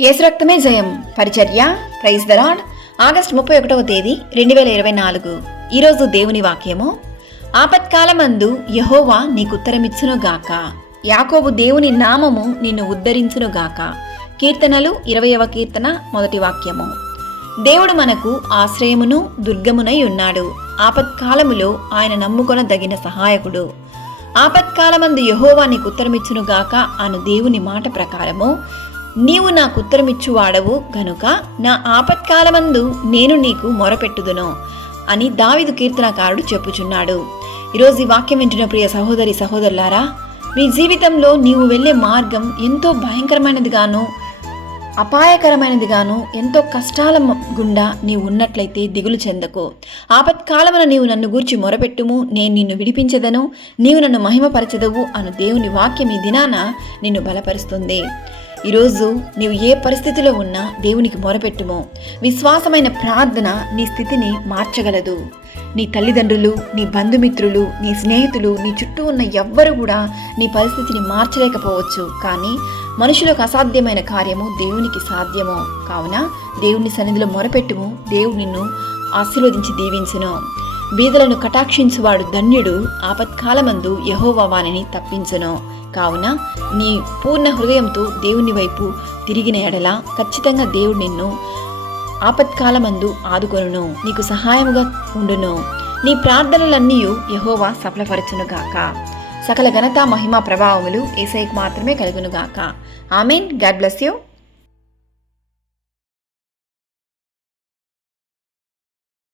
యేసు రక్తమే జయం పరిచర్య ప్రైజ్ ద లార్డ్. ఆగస్టు 31వ తేదీ 2024. ఈరోజు దేవుని వాక్యము, ఆపత్కాలమందు యెహోవా నీకుత్తరమిచ్చునుగాక, యాకోబు దేవుని నామము నిన్ను ఉద్ధరించునుగాక. కీర్తనలు 20వ కీర్తన 1వ వాక్యము. దేవుడు మనకు ఆశ్రయమును దుర్గమునై ఉన్నాడు. ఆపత్కాలములో ఆయన నమ్ముకొనదగిన సహాయకుడు. ఆపత్కాలమందు యెహోవా నీకుత్తరమిచ్చునుగాక అను దేవుని మాట ప్రకారము నీవు నాకు ఉత్తరమిచ్చువాడవు గనుక నా ఆపత్కాలమందు నేను నీకు మొరపెట్టుదును అని దావీదు కీర్తనకారుడు చెప్పుచున్నాడు. ఈరోజు ఈ వాక్యం వింటున్న ప్రియ సహోదరి సహోదరులారా, మీ జీవితంలో నీవు వెళ్ళే మార్గం ఎంతో భయంకరమైనదిగాను అపాయకరమైనదిగాను ఎంతో కష్టాల గుండా నీవు ఉన్నట్లయితే దిగులు చెందకు. ఆపత్కాలమున నీవు నన్ను గూర్చి మొరపెట్టుము, నేను నిన్ను విడిపించెదను, నీవు నన్ను మహిమపరచెదవు అను దేవుని వాక్యం ఈ దినాన నిన్ను బలపరుస్తుంది. ఈరోజు నీవు ఏ పరిస్థితిలో ఉన్నా దేవునికి మొరపెట్టుము. విశ్వాసమైన ప్రార్థన నీ స్థితిని మార్చగలదు. నీ తల్లిదండ్రులు, నీ బంధుమిత్రులు, నీ స్నేహితులు, నీ చుట్టూ ఉన్న ఎవ్వరు కూడా నీ పరిస్థితిని మార్చలేకపోవచ్చు. కానీ మనుషులకు అసాధ్యమైన కార్యము దేవునికి సాధ్యము. కావున దేవుని సన్నిధిలో మొరపెట్టుము, దేవుడు నిన్ను ఆశీర్వదించి దీవించును. బీదలను కటాక్షించువాడు ధన్యుడు, ఆపత్కాలమందు యెహోవా వానిని తప్పించును. కావున నీ పూర్ణ హృదయంతో దేవుని వైపు తిరిగిన ఎడల ఖచ్చితంగా దేవుడు నిన్ను ఆపత్కాలమందు ఆదుకొనును, నీకు సహాయముగా ఉండును. నీ ప్రార్థనలన్నీ యెహోవా సఫలపరచునుగాక. సకల ఘనత మహిమ ప్రభావములు యేసయ్యకు మాత్రమే కలుగునుగాక. ఆమేన్. God bless you.